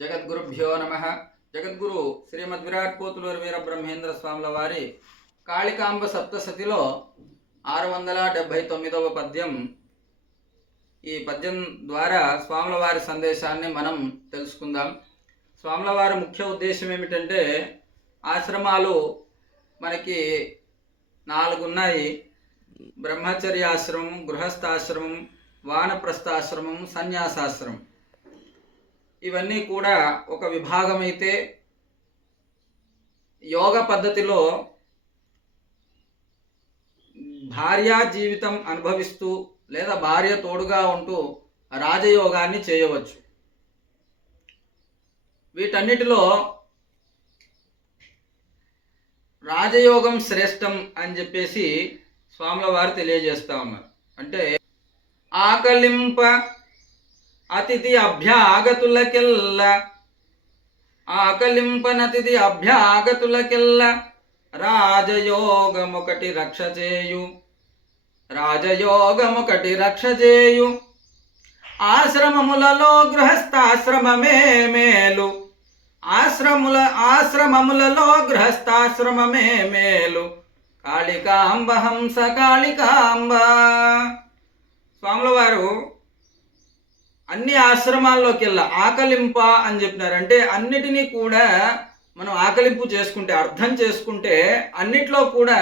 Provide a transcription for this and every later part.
జగద్గురుభ్యో నమ. జగద్గురు శ్రీమద్ విరాట్ పోతులూరు వీర బ్రహ్మేంద్ర స్వాముల వారి కాళికాంబ సప్తసతిలో ఆరు వందల డెబ్భై తొమ్మిదవ పద్యం. ఈ పద్యం ద్వారా స్వాముల వారి సందేశాన్ని మనం తెలుసుకుందాం. స్వాముల వారి ముఖ్య ఉద్దేశం ఏమిటంటే ఆశ్రమాలు మనకి నాలుగు ఉన్నాయి బ్రహ్మచర్యాశ్రమం గృహస్థాశ్రమం వానప్రస్థాశ్రమం సన్యాసాశ్రమం. ఇవన్నీ కూడా ఒక విభాగం అయితే యోగ పద్ధతిలో భార్యా జీవితం అనుభవిస్తూ లేదా భార్య తోడుగా ఉంటూ రాజయోగాన్ని చేయవచ్చు. వీటన్నిటిలో రాజయోగం శ్రేష్టం అని చెప్పేసి స్వాముల వారు తెలియజేస్తా ఉన్నారు. అంటే ఆకలింప అతిథి అభ్యాగతులకెల్ల. ఆకలింపనతిథి అభ్యాగతులకెల్ల. రాజయోగమొకటి రక్ష చేయు రాజయోగమొకటి రక్ష చేయు ఆశ్రమములలో గృహస్థాశ్రమమే మేలు. ఆశ్రముల ఆశ్రమములలో గృహస్థాశ్రమమే మేలు. కాళికాంబ హంస కాళికాంబ. స్వాముల వారు అన్ని ఆశ్రమాల్లోకి వెళ్ళ ఆకలింప అని చెప్పినారు అంటే అన్నిటినీ కూడా మనం ఆకలింపు చేసుకుంటే అర్థం చేసుకుంటే అన్నిట్లో కూడా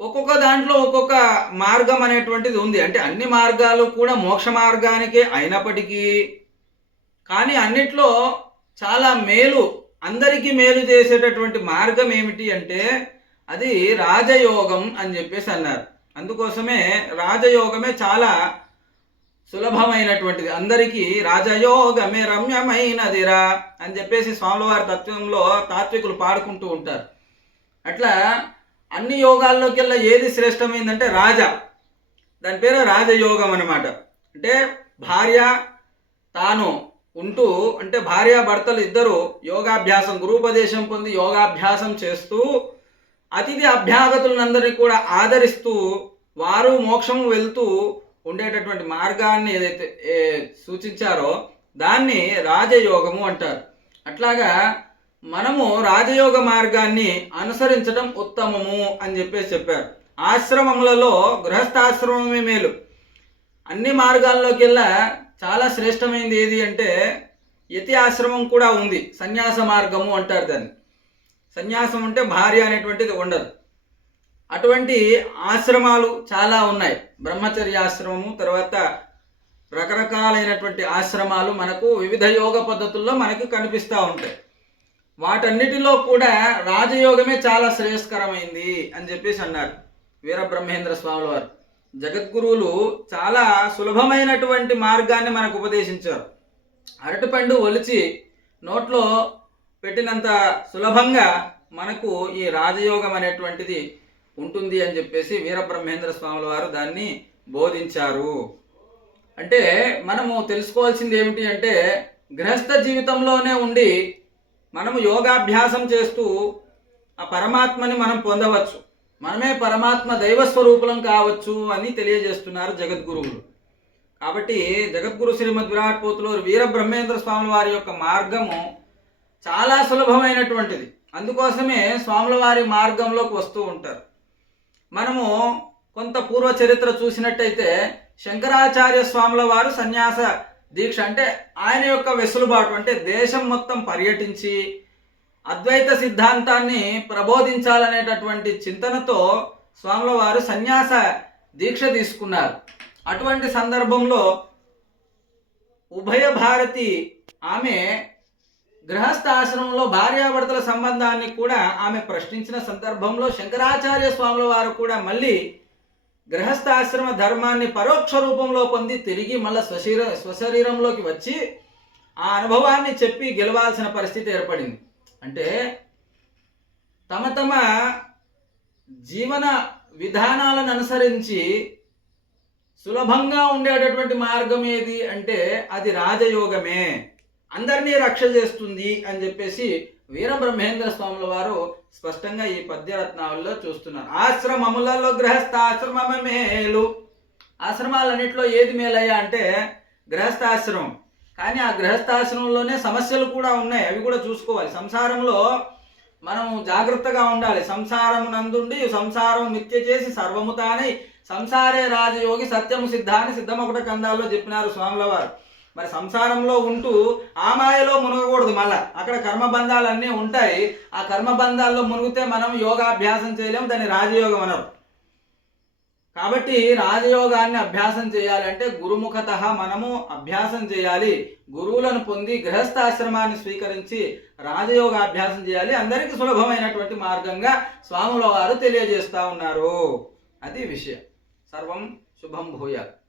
ఒక్కొక్క దాంట్లో ఒక్కొక్క మార్గం అనేటువంటిది ఉంది. అంటే అన్ని మార్గాలు కూడా మోక్ష మార్గానికే అయినప్పటికీ కానీ అన్నిట్లో చాలా మేలు అందరికీ మేలు చేసేటటువంటి మార్గం ఏమిటి అంటే అది రాజయోగం అని చెప్పేసి అన్నారు. అందుకోసమే రాజయోగమే చాలా సులభమైనటువంటిది. అందరికీ రాజయోగమే రమ్యమైనదిరా అని చెప్పేసి స్వామివారి తత్వంలో తాత్వికులు పాడుకుంటూ ఉంటారు. అట్లా అన్ని యోగాల్లోకెల్లా ఏది శ్రేష్టమైందంటే రాజ. దాని పేరు రాజయోగం అన్నమాట. అంటే భార్య తాను ఉంటూ అంటే భార్య భర్తలు ఇద్దరు యోగాభ్యాసం గురూపదేశం పొంది యోగాభ్యాసం చేస్తూ అతిథి అభ్యాగతులందరినీ కూడా ఆదరిస్తూ వారు మోక్షం వెళ్తూ ఉండేటటువంటి మార్గాన్ని ఏదైతే సూచించారో దాన్ని రాజయోగము అంటారు. అట్లాగా మనము రాజయోగ మార్గాన్ని అనుసరించడం ఉత్తమము అని చెప్పేసి చెప్పారు. ఆశ్రమములలో గృహస్థాశ్రమమే మేలు. అన్ని మార్గాల్లోకెల్లా చాలా శ్రేష్టమైనది ఏది అంటే యతి ఆశ్రమం కూడా ఉంది. సన్యాస మార్గము అంటారు దాన్ని. సన్యాసం అంటే భార్య అనేటువంటిది ఉండదు. అటువంటి ఆశ్రమాలు చాలా ఉన్నాయి. బ్రహ్మచర్య ఆశ్రమము తర్వాత రకరకాలైనటువంటి ఆశ్రమాలు మనకు వివిధ యోగ పద్ధతుల్లో మనకి కనిపిస్తూ ఉంటాయి. వాటన్నిటిలో కూడా రాజయోగమే చాలా శ్రేయస్కరమైంది అని చెప్పేసి అన్నారు వీరబ్రహ్మేంద్ర స్వాముల వారు. జగద్గురువులు చాలా సులభమైనటువంటి మార్గాన్ని మనకు ఉపదేశించారు. అరటిపండు ఒలిచి నోట్లో పెట్టినంత సులభంగా మనకు ఈ రాజయోగం అనేటువంటిది ఉంటుంది అని చెప్పేసి వీరబ్రహ్మేంద్ర స్వాముల వారు దాన్ని బోధించారు. అంటే మనము తెలుసుకోవాల్సింది ఏమిటి అంటే గృహస్థ జీవితంలోనే ఉండి మనము యోగాభ్యాసం చేస్తూ ఆ పరమాత్మని మనం పొందవచ్చు. మనమే పరమాత్మ దైవ స్వరూపులం కావచ్చు అని తెలియజేస్తున్నారు జగద్గురువులు. కాబట్టి జగద్గురు శ్రీమద్ విరాట్ పోతులూరు వీరబ్రహ్మేంద్ర స్వాముల వారి యొక్క మార్గము చాలా సులభమైనటువంటిది. అందుకోసమే స్వాముల వారి మార్గంలోకి వస్తూ ఉంటారు. మనము కొంత పూర్వ చరిత్ర చూసినట్టయితే శంకరాచార్య స్వాముల వారు సన్యాస దీక్ష అంటే ఆయన యొక్క వెసులుబాటు అంటే దేశం మొత్తం పర్యటించి అద్వైత సిద్ధాంతాన్ని ప్రబోధించాలనేటటువంటి చింతనతో స్వాముల వారు సన్యాస దీక్ష తీసుకున్నారు. అటువంటి సందర్భంలో ఉభయ భారతి ఆమె గృహస్థాశ్రమంలో భార్యాభర్తల సంబంధాన్ని కూడా ఆమె ప్రశ్నించిన సందర్భంలో శంకరాచార్య స్వాముల వారు కూడా మళ్ళీ గృహస్థాశ్రమ ధర్మాన్ని పరోక్ష రూపంలో పొంది తిరిగి మళ్ళీ స్వశరీర స్వశరీరంలోకి వచ్చి ఆ అనుభవాన్ని చెప్పి గెలవాల్సిన పరిస్థితి ఏర్పడింది. అంటే తమ తమ జీవన విధానాలను అనుసరించి సులభంగా ఉండేటటువంటి మార్గం ఏది అంటే అది రాజయోగమే. అందరినీ రక్ష చేస్తుంది అని చెప్పేసి వీరబ్రహ్మేంద్ర స్వాముల వారు స్పష్టంగా ఈ పద్యరత్నాల్లో చూస్తున్నారు. ఆశ్రమములలో ఆశ్రమ మేలు ఆశ్రమాలన్నింటిలో ఏది మేలయ్యా అంటే గృహస్థాశ్రమం. కానీ ఆ గృహస్థాశ్రమంలోనే సమస్యలు కూడా ఉన్నాయి. అవి కూడా చూసుకోవాలి. సంసారంలో మనం జాగ్రత్తగా ఉండాలి. సంసారము నందుండి సంసారం నిత్య చేసి సర్వము తానై సంసారే రాజయోగి సత్యము సిద్ధాన్ని సిద్ధమొకట కందాల్లో చెప్పినారు స్వాముల వారు. మరి సంసారంలో ఉంటూ ఆ మాయలో మునగకూడదు మళ్ళా. అక్కడ కర్మబంధాలన్నీ ఉంటాయి. ఆ కర్మబంధాల్లో మునిగితే మనం యోగాభ్యాసం చేయలేము దాన్ని రాజయోగం అనరు. కాబట్టి రాజయోగాన్ని అభ్యాసం చేయాలంటే గురుముఖత మనము అభ్యాసం చేయాలి. గురువులను పొంది గృహస్థాశ్రమాన్ని స్వీకరించి రాజయోగ అభ్యాసం చేయాలి. అందరికీ సులభమైనటువంటి మార్గంగా స్వాముల వారు తెలియజేస్తూ ఉన్నారు. అది విషయం. సర్వం శుభం భూయాత్.